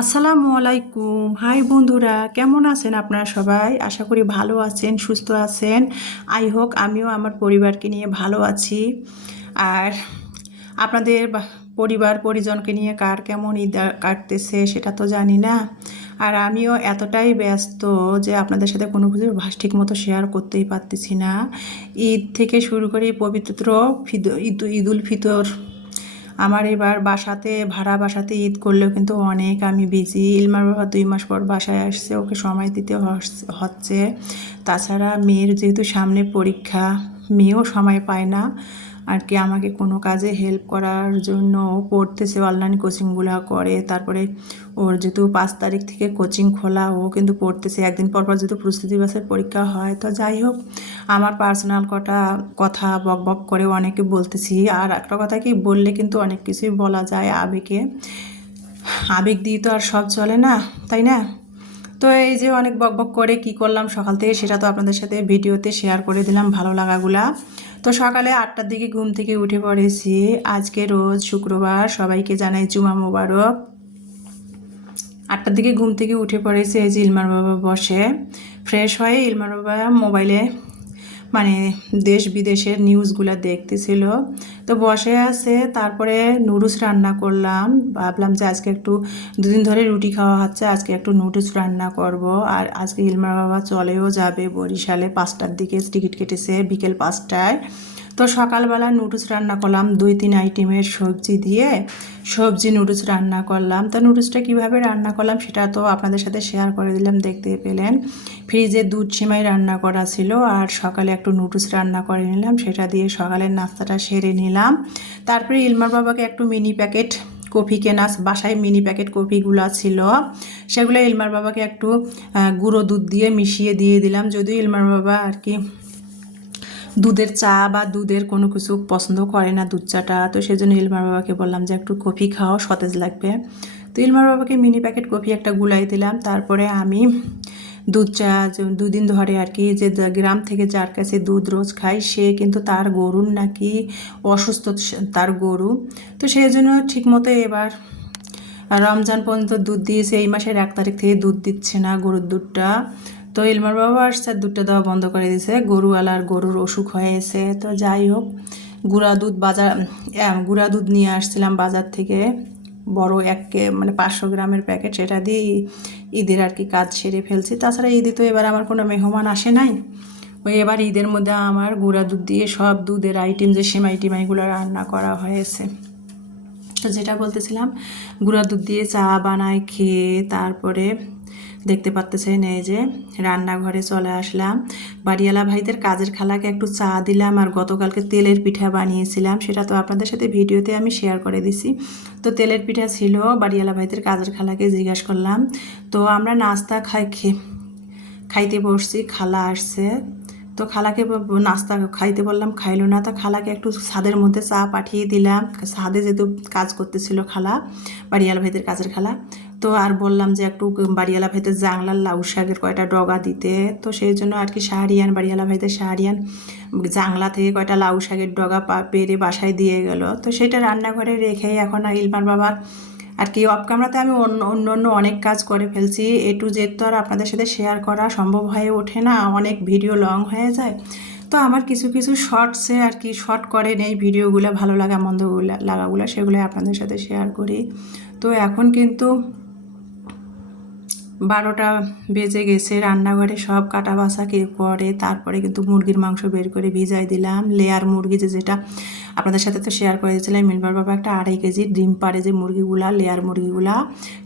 আসসালামু আলাইকুম। হাই বন্ধুরা, কেমন আছেন আপনারা সবাই? আশা করি ভালো আছেন, সুস্থ আছেন। আই হোক, আমিও আমার পরিবারকে নিয়ে ভালো আছি। আর আপনাদের পরিবার, পরিজনকে নিয়ে কার কেমন ঈদ কাটতেছে সেটা তো জানি না। আর আমিও এতটাই ব্যস্ত যে আপনাদের সাথে কোনো কিছু ঠিক মতো শেয়ার করতেই পারতেছি না। ঈদ থেকে শুরু করে পবিত্র ফিদ, ঈদ, ঈদুল ফিতর আমার এবার বাসাতে, ভাড়া বাসাতে ঈদ করলেও কিন্তু অনেক আমি বিজি ইলমার বাবা দুই মাস পর বাসায় আসছে, ওকে সময় দিতে হচ্ছে। তাছাড়া মেয়ের যেহেতু সামনে পরীক্ষা, মেয়েও সময় পায় না। আর কি আমাকে কোনো কাজে হেল্প করার জন্য পড়তেছে, অনলাইন কোচিংগুলো করে। তারপরে ওর যেহেতু পাঁচ তারিখ থেকে কোচিং খোলা, ও কিন্তু পড়তেছে। একদিন পর পর যেহেতু প্রস্তুতি বাসের পরীক্ষা হয়, তো যাই হোক, আমার পার্সোনাল কটা কথা বক বক করে অনেকে বলতেছি। আর একটা কথা কি, বললে কিন্তু অনেক কিছুই বলা যায় আবেগে। আবেগ দিয়ে তো আর সব চলে না, তাই না? তো এই যে অনেক বক বক করে কি করলাম সকাল থেকে, সেটা তো আপনাদের সাথে ভিডিওতে শেয়ার করে দিলাম ভালো লাগাগুলা। তো সকালে আটটার দিকে ঘুম থেকে উঠে পড়েছি। আজকে রোজ শুক্রবার, সবাইকে জানাই জুমা মোবারক। আটটার দিকে ঘুম থেকে উঠে পড়েছি, এই যে ইলমার বাবা বসে। ফ্রেশ হয়ে ইলমার বাবা মোবাইলে মানে দেশ বিদেশের নিউজগুলো দেখতেছিল। তো বসে আছে, তারপরে নুডলস রান্না করলাম। ভাবলাম যে আজকে একটু দুদিন ধরে রুটি খাওয়া হচ্ছে, আজকে একটু নুডলস রান্না করব। আর আজকে ইলমার বাবা চলেও যাবে বরিশালে, পাঁচটার দিকে টিকিট কেটেছে বিকেল পাঁচটায়। তো সকালবেলা নুডলস রান্না করলাম, দুই তিন আইটেমের সবজি দিয়ে সবজি, নুডলস রান্না করলাম। তো নুডলসটা কীভাবে রান্না করলাম সেটা তো আপনাদের সাথে শেয়ার করে দিলাম, দেখতে পেলেন। ফ্রিজে দুধ সিমাই রান্না করা ছিল আর সকালে একটু নুডলস রান্না করে নিলাম, সেটা দিয়ে সকালের নাস্তাটা সেরে নিলাম। তারপরে ইলমার বাবাকে একটু মিনি প্যাকেট কফি কেনা বাসায় মিনি প্যাকেট কফিগুলো ছিল। সেগুলো ইলমার বাবাকে একটু গুঁড়ো দুধ দিয়ে মিশিয়ে দিয়ে দিলাম, যদিও ইলমার বাবা আর কি দুধের চা বা দুধের কোনো কিছু পছন্দ করে না দুধ চাটা, তো সেই জন্য ইলমার বাবাকে বললাম যে একটু কফি খাও, সতেজ লাগবে। তো ইলমার বাবাকে মিনি প্যাকেট কফি একটা গুলাই দিলাম, তারপরে আমি দুধ চা দুদিন ধরে আর কি যে গ্রাম থেকে যার কাছে দুধ রোজ খায় সে কিন্তু তার গরুর নাকি অসুস্থ তার গরু। তো সেই জন্য ঠিকমতো এবার রমজান পর্যন্ত দুধ দিয়েছে, এই মাসের এক তারিখ থেকে দুধ দিচ্ছে না গরুর দুধটা। তো ইলমার বাবা আর দুধটা দেওয়া বন্ধ করে দিয়েছে গরুওয়ালার গরুর অসুখ হয়েছে। তো যাই হোক, গুঁড়া দুধ বাজার গুঁড়া দুধ নিয়ে আসছিলাম বাজার থেকে। বড় এক কে মানে পাঁচশো গ্রামের প্যাকেট সেটা দিয়ে ঈদের আর কি কাজ সেরে ফেলছি। তাছাড়া ঈদে তো এবার আমার কোনো মেহমান আসে নাই। ওই এবার ঈদের মধ্যে আমার গুঁড়া দুধ দিয়ে সব দুধের আইটেম যে সেমাই টিমাইগুলো রান্না করা হয়েছে। তো যেটা বলতেছিলাম, গুঁড়া দুধ দিয়ে চা বানায়, খেয়ে তারপরে দেখতে পাচ্তেছেন এই যে রান্নাঘরে চলে আসলাম। বাড়িওয়ালা ভাইদের কাজের খালাকে একটু চা দিলাম আর গতকালকে তেলের পিঠা বানিয়েছিলাম, সেটা তো আপনাদের সাথে ভিডিওতে আমি শেয়ার করে দিছি। তো তেলের পিঠা ছিল, বাড়িওয়ালা ভাইদের কাজের খালাকে জিজ্ঞাসা করলাম, তো আমরা নাস্তা খাই খে, খাইতে বসছি, খালা আসছে। তো খালাকে নাস্তা খাইতে বললাম, খাইলো না। তো খালাকে একটু ছাদের মধ্যে চা পাঠিয়ে দিলাম। ছাদে যেহেতু কাজ করতেছিল খালা বাড়িয়ালা ভাইদের কাজের খালা। তো আর বললাম যে একটু বাড়িয়ালা ভাইদের জাংলার লাউ শাকের কয়টা ডগা দিতে। তো সেই জন্য আর কি শাহরিয়ান বাড়িয়ালা ভাইদের শাহরিয়ান, জাংলা থেকে কয়টা লাউ শাকের ডগা পেরে বাসায় দিয়ে গেল। তো সেটা রান্নাঘরে রেখে এখন ইলমার বাবার আর কি অফ ক্যামেরাতে আমি অন্য অন্য অন্য অনেক কাজ করে ফেলছি। এ টু জেড তো আর আপনাদের সাথে শেয়ার করা সম্ভব হয়ে ওঠে না, অনেক ভিডিও লং হয়ে যায়। তো আমার কিছু কিছু শর্টসে আর কি শর্ট করে নেই ভিডিওগুলো ভালো লাগা মন্দগুলো লাগাগুলো সেগুলো আপনাদের সাথে শেয়ার করি। তো এখন কিন্তু বারোটা বেজে গেছে, রান্নাঘরে সব কাটা বাসা কে করে, তারপরে কিন্তু মুরগির মাংস বের করে ভিজাই দিলাম। লেয়ার মুরগি যে যেটা আপনাদের সাথে তো শেয়ার করে দিয়েছিলাম, মিলবার বাবা একটা আড়াই কেজি ডিম পারে যে মুরগিগুলা, লেয়ার মুরগিগুলা,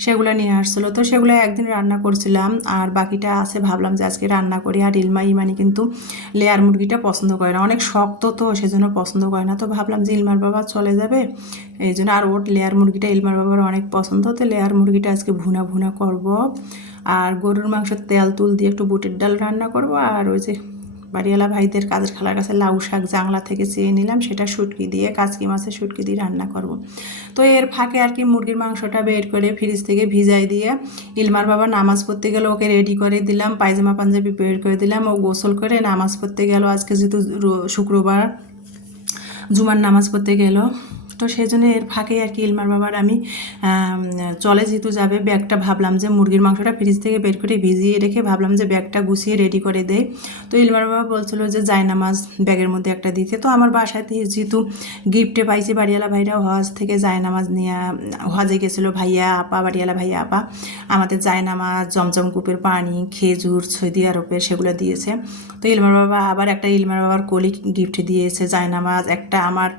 সেগুলো নিয়ে আসছিল। তো সেগুলো একদিন রান্না করছিলাম আর বাকিটা আছে, ভাবলাম যে আজকে রান্না করি আর ইলমা ইমানি কিন্তু লেয়ার মুরগিটা পছন্দ করে না। অনেক শক্ত তো, সেজন্য পছন্দ করে না। তো ভাবলাম যে ইলমার বাবা চলে যাবে, এই জন্য আর ওর লেয়ার মুরগিটা ইলমার বাবার অনেক পছন্দ। তো লেয়ার মুরগিটা আজকে ভুনা ভুনা করব। আর গরুর মাংস তেল তুল দিয়ে একটু বুটের ডাল রান্না করব। আর ওই যে বাড়িওয়ালা ভাইদের কাজের খালার কাছে লাউ শাক জাংলা থেকে চেয়ে নিলাম, সেটা শুটকি দিয়ে, কাচকি মাছের শুটকি দিয়ে রান্না করব। তো এর ফাঁকে আর কি মুরগির মাংসটা বের করে ফ্রিজ থেকে ভিজাই দিয়ে ইলমার বাবা নামাজ পড়তে গেল, ওকে রেডি করে দিলাম, পায়জামা, পাঞ্জাবি বের করে দিলাম, ও গোসল করে নামাজ পড়তে গেল। আজকে যেহেতু শুক্রবার, জুমার নামাজ পড়তে গেল। তো সেই জন্য এর ফাঁকে আর কি ইলমার বাবার আমি চলে যেহেতু যাবে, ব্যাগটা ভাবলাম যে মুরগির মাংসটা ফ্রিজ থেকে বের করে ভিজিয়ে রেখে ভাবলাম যে ব্যাগটা গুছিয়ে রেডি করে দেয় তো ইলমার বাবা বলছিল যে জায়নামাজ ব্যাগের মধ্যে একটা দিতে। তো আমার বাসায় যেহেতু গিফটে পাইছি বাড়িওয়ালা ভাইরা হজ থেকে জায়নামাজ নিয়ে হজে গেছিল ভাইয়া, আপা, বাড়িওয়ালা ভাইয়া, আপা। আমাদের জায়নামাজ জমজম কূপের পানি, খেজুর, সৌদি আরবের সেগুলো দিয়েছে। তো ইলমার বাবা আবার একটা ইলমার বাবার কলি গিফট দিয়েছে জায়নামাজ একটা আমার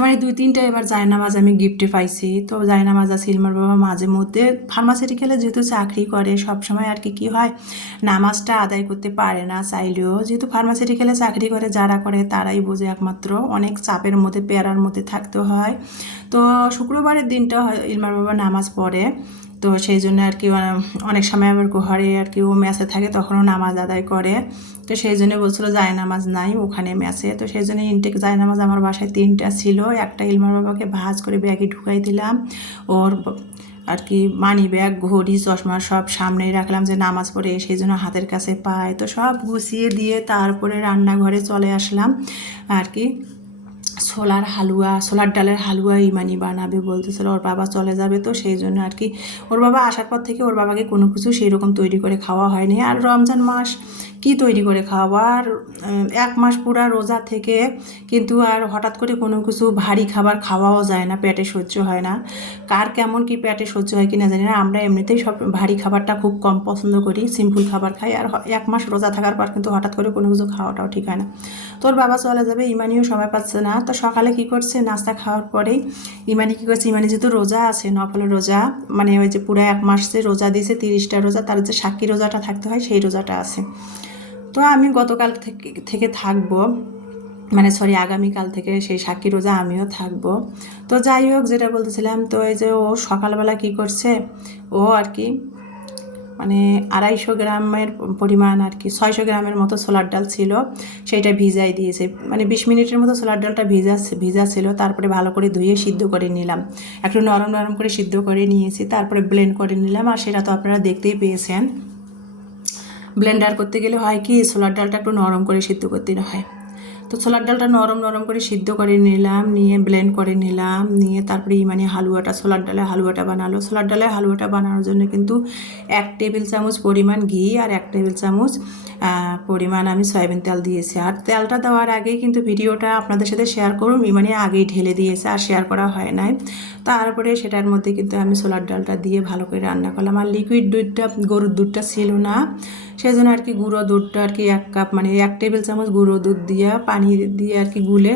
মানে দুই তিনটা এবার জায়নামাজ আমি গিফটে পাইছি। তো জায়নামাজ আছে ইলমার বাবা মাঝে মধ্যে ফার্মাসিউটিক্যালে যেহেতু চাকরি করে, সবসময় আর কি কী হয়, নামাজটা আদায় করতে পারে না চাইলেও। যেহেতু ফার্মাসিউটিক্যালে চাকরি করে, যারা করে তারাই বোঝে একমাত্র। অনেক চাপের মধ্যে, পেয়ারার মধ্যে থাকতে হয়। তো শুক্রবারের দিনটা হয় ইলমার বাবা নামাজ পড়ে। তো সেই জন্য আর কি অনেক সময় আমার ঘরে আর কি ও ম্যাচে থাকে, তখনও নামাজ আদায় করে। তো সেই জন্য বলছিল যায় নামাজ নাই ওখানে ম্যাচে তো সেই জন্য ইনটেক যায় নামাজ আমার বাসায় তিনটা ছিল। একটা ইলমার বাবাকে ভাজ করে ব্যাগে ঢুকাই দিলাম। ওর আর কি মানি ব্যাগ, ঘড়ি, চশমা সব সামনেই রাখলাম যে নামাজ পড়ে সেই জন্য হাতের কাছে পায়। তো সব গুছিয়ে দিয়ে তারপরে রান্নাঘরে চলে আসলাম। আর কি ছোলার হালুয়া ছোলার ডালের হালুয়া ইমানি বানাবে বলতেছিল, ওর বাবা চলে যাবে তো সেই জন্য আর কি। ওর বাবা আসার পর থেকে ওর বাবাকে কোনো কিছু সেই রকম তৈরি করে খাওয়া হয়নি। আর রমজান মাস কি তৈরি করে খাওয়াবো? আর এক মাস পুরা রোজা থেকে কিন্তু আর হঠাৎ করে কোনো কিছু ভারী খাবার খাওয়াও যায় না, পেটে সহ্য হয় না। কার কেমন কি পেটে সহ্য হয় কি না জানি না, আমরা এমনিতেই সব ভারী খাবারটা খুব কম পছন্দ করি সিম্পল খাবার খাই। আর এক মাস রোজা থাকার পর কিন্তু হঠাৎ করে কোনো কিছু খাওয়াটাও ঠিক হয় না। তোর বাবা চলে যাবে, ইমানিও সময় পাচ্ছে না। তো সকালে কি করছে? নাস্তা খাওয়ার পরেই ইমানি কি করছে? ইমানি যেহেতু রোজা আছে নফলের রোজা মানে ওই যে পুরো এক মাস যে রোজা দিয়েছে, তিরিশটা রোজা, তার যে সাক্ষী রোজাটা থাকতে হয়, সেই রোজাটা আছে। তো আমি গতকাল থেকে থেকে থাকব। মানে সরি আগামীকাল থেকে সেই সাক্ষী রোজা আমিও থাকব। তো যাই হোক, যেটা বলতেছিলাম, তো এই যে ও সকালবেলা কি করছে, ও আর কি মানে আড়াইশো গ্রামের পরিমাণ আর কি, ছয়শো গ্রামের মতো সোলার ডাল ছিল, সেইটা ভিজাই দিয়েছে। মানে বিশ মিনিটের মতো সোলার ডালটা ভিজা ভিজা ছিল, তারপরে ভালো করে ধুয়ে সিদ্ধ করে নিলাম। একটু নরম নরম করে সিদ্ধ করে নিয়েছি, তারপরে ব্লেন্ড করে নিলাম, আর সেটা তো আপনারা দেখতেই পেয়েছেন। ব্লেন্ডার করতে গেলে হয় কি, ছোলার ডালটা একটু নরম করে সিদ্ধ করতে হয়। তো ছোলার ডালটা নরম নরম করে সিদ্ধ করে নিলাম, নিয়ে ব্লেন্ড করে নিলাম, নিয়ে তারপরে মানে হালুয়াটা, ছোলার ডালে হালুয়াটা বানালো। ছোলার ডালে হালুয়াটা বানানোর জন্য কিন্তু এক টেবিল চামচ পরিমাণ ঘি আর এক টেবিল চামচ পরিমাণ আমি সয়াবিন তেল দিয়েছি। আর তেলটা দেওয়ার আগেই কিন্তু ভিডিওটা আপনাদের সাথে শেয়ার করুন মানে আগেই ঢেলে দিয়েছে, আর শেয়ার করা হয় নাই। তারপরে সেটার মধ্যে কিন্তু আমি ছোলার ডালটা দিয়ে ভালো করে রান্না করলাম। আর লিকুইড দুধটা, গরুর দুধটা ছিল না সেই জন্য আর কি গুঁড়ো দুধটা আর কি এক কাপ মানে এক টেবিল চামচ গুঁড়ো দুধ দিয়ে পানি দিয়ে আর কি গুলে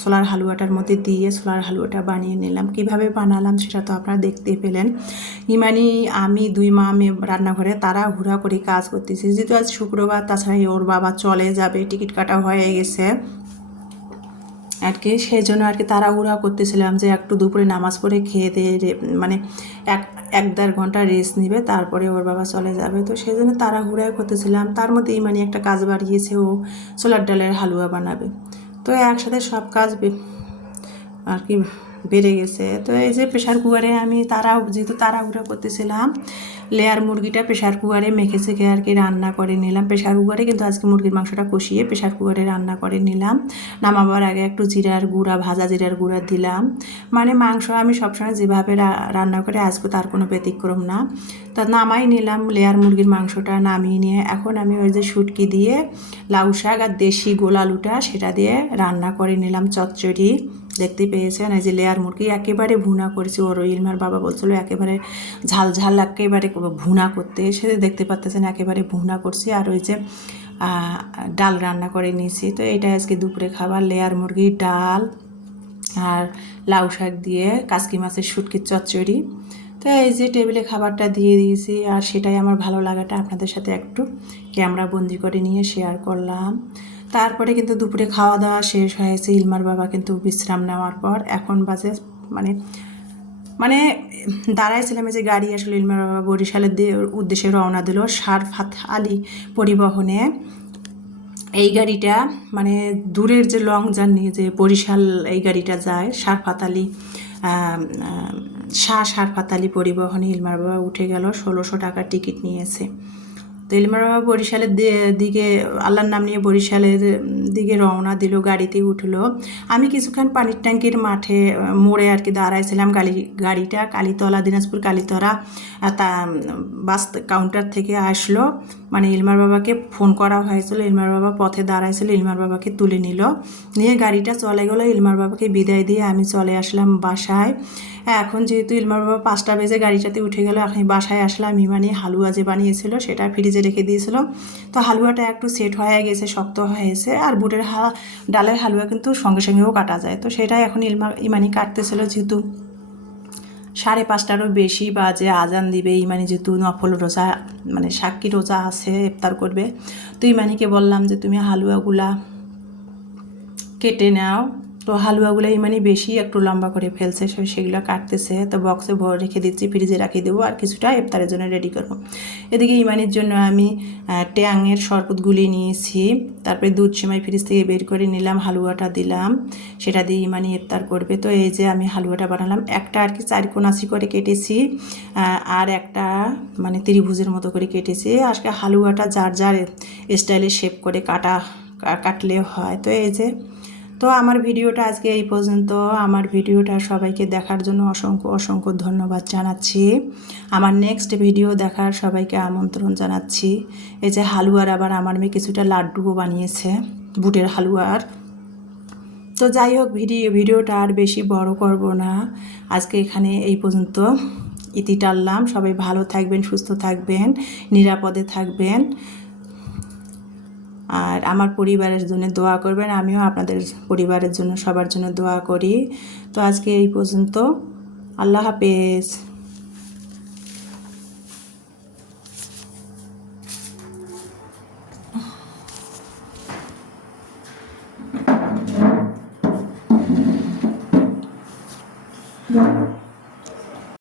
ছোলার হালুয়াটার মধ্যে দিয়ে ছোলার হালুয়াটা বানিয়ে নিলাম। কীভাবে বানালাম সেটা তো আপনারা দেখতে পেলেন। ইমানি আমি, দুই মা মেয়ে রান্নাঘরে তারা হুড়া করে কাজ করতেছি। যেহেতু আজ শুক্রবার, তাছাড়া ওর বাবা চলে যাবে, টিকিট কাটা হয়ে গেছে। আর কি সেই জন্য আর কি তাড়াহুড়া করতেছিলাম যে একটু দুপুরে নামাজ পড়ে খেয়ে দিয়ে মানে এক এক দেড় ঘণ্টা রেস্ট নিবে, তারপরে ওর বাবা চলে যাবে। তো সেই জন্য তাড়াহুড়াই করতেছিলাম। তার মধ্যে ইমানি একটা কাজ বাড়িয়েছে ও সোলার ডালের হালুয়া বানাবে। তো একসাথে সব কাজ আর কি বেড়ে গেছে। তো এই যে প্রেশার কুকারে আমি তারা, যেহেতু তারা তাড়াহুড়া করতেছিলাম লেয়ার মুরগিটা প্রেশার কুকারে মেখে চেখে আর কি রান্না করে নিলাম। প্রেশার কুকারে কিন্তু আজকে মুরগির মাংসটা কষিয়ে প্রেশার কুকারে রান্না করে নিলাম। নামাবার আগে একটু জিরার গুঁড়া, ভাজা জিরার গুঁড়া দিলাম। মানে মাংস আমি সবসময় যেভাবে রান্না করে আজকে তার কোনো ব্যতিক্রম না। তা নামাই নিলাম লেয়ার মুরগির মাংসটা নামিয়ে নিয়ে। এখন আমি ওই যে শুটকি দিয়ে লাউ শাক আর দেশি গোল আলুটা সেটা দিয়ে রান্না করে নিলাম চচ্চড়ি। দেখতে পেয়েছেন এই যে লেয়ার মুরগি, একেবারে ভুনা করেছি ওর। ইলমার বাবা বলছিল, একেবারে ঝাল ঝাল, একেবারে ভুনা করতে। এসে দেখতে পাচ্তেছেন, একেবারে ভুনা করছি। আর ওই যে ডাল রান্না করে নিয়েছি। তো এটা আজকে দুপুরে খাবার। লেয়ার মুরগি, ডাল আর লাউ শাক দিয়ে কাসকি মাছের শুটকির চচ্চড়ি। তো এই যে টেবিলে খাবারটা দিয়ে দিয়েছি। আর সেটাই আমার ভালো লাগাটা। আপনাদের সাথে একটু ক্যামেরা বন্দি করে নিয়ে শেয়ার করলাম। তারপরে কিন্তু দুপুরে খাওয়া দাওয়া শেষ হয়েছে। ইলমার বাবা কিন্তু বিশ্রাম নেওয়ার পর এখন বাজে মানে মানে দাঁড়াইছিলাম যে গাড়ি আসলে, ইলমার বাবা বরিশালের উদ্দেশ্যে রওনা দিল সারফাত আলী পরিবহনে। এই গাড়িটা মানে দূরের যে লং জার্নি যে বরিশাল এই গাড়িটা যায় সারফাতালি শাহ সারফাতালি পরিবহনে ইলমার বাবা উঠে গেল, ষোলোশো টাকার টিকিট নিয়েছে। তো ইলমার বাবা বরিশালের দিকে, আল্লাহর নাম নিয়ে বরিশালের দিকে রওনা দিল, গাড়িতে উঠল। আমি কিছুক্ষণ পানির ট্যাঙ্কির মাঠে মোড়ে আর কি দাঁড়াইছিলাম গাড়ি গাড়িটা, কালীতলা, দিনাজপুর কালীতলা তা বাস কাউন্টার থেকে আসলো। মানে ইলমার বাবাকে ফোন করা হয়েছিল, ইলমার বাবা পথে দাঁড়াইছিল, ইলমার বাবাকে তুলে নিল। নিয়ে গাড়িটা চলে গেলো, ইলমার বাবাকে বিদায় দিয়ে আমি চলে আসলাম বাসায়। এখন যেহেতু ইলমার বাবা পাঁচটা বেজে গাড়িটাতে উঠে গেল, এখন বাসায় আসলাম, ইমানি হালুয়া যে বানিয়েছিল, সেটা ফ্রিজে রেখে দিয়েছিল। তো হালুয়াটা একটু সেট হয়ে গেছে, শক্ত হয়েছে, আর বুটের হা, ডালের হালুয়া কিন্তু সঙ্গে সঙ্গেও কাটা যায়। তো সেটাই এখন ইলমা, ইমানি কাটতেছিল যেহেতু সাড়ে পাঁচটারও বেশি বাজে, আজান দিবে, ইমানি যেহেতু নফল রোজা মানে সাক্ষী রোজা আছে, ইফতার করবে। তো ইমানিকে বললাম যে, তুমি হালুয়াগুলা কেটে নাও। তো হালুয়াগুলো ইমানি বেশি, একটু লম্বা করে ফেলছে সেগুলো কাটতেছে। তো বক্সে ভরে রেখে দিচ্ছি ফ্রিজে রাখিয়ে দেবো আর কিছুটা ইফতারের জন্য রেডি করব। এদিকে ইমানির জন্য আমি ট্যাংয়ের শরবত গুলি নিয়েছি। তারপরে দুধ সেমাই ফ্রিজ থেকে বের করে নিলাম, হালুয়াটা দিলাম। সেটা দিয়ে ইমানি ইফতার করবে। তো এই যে আমি হালুয়াটা বানালাম, একটা আর কি চার কোনাসি করে কেটেছি আর একটা মানে ত্রিভুজের মতো করে কেটেছি। আজকে হালুয়াটা যার যার স্টাইলে শেপ করে কাটা কাটলে হয়। তো এই যে তো আমার ভিডিওটা আজকে এই পর্যন্ত। আমার ভিডিওটা সবাইকে দেখার জন্য অসংখ্য অসংখ্য ধন্যবাদ জানাচ্ছি। আমার নেক্সট ভিডিও দেখার সবাইকে আমন্ত্রণ জানাচ্ছি। এই যে হালুয়ার আবার আমার মেয়ে কিছুটা লাড্ডুও বানিয়েছে, বুটের হালুয়ার। তো যাই হোক ভিডিও ভিডিওটা আর বেশি বড় করব না। আজকে এখানে এই পর্যন্ত। ইতি টানলাম। সবাই ভালো থাকবেন, সুস্থ থাকবেন, নিরাপদে থাকবেন। আর আমার পরিবারের জন্য দোয়া করবেন, আমিও আপনাদের পরিবারের জন্য সবার জন্য দোয়া করি। তো আজকে এই পর্যন্ত। আল্লাহ হাফেজ।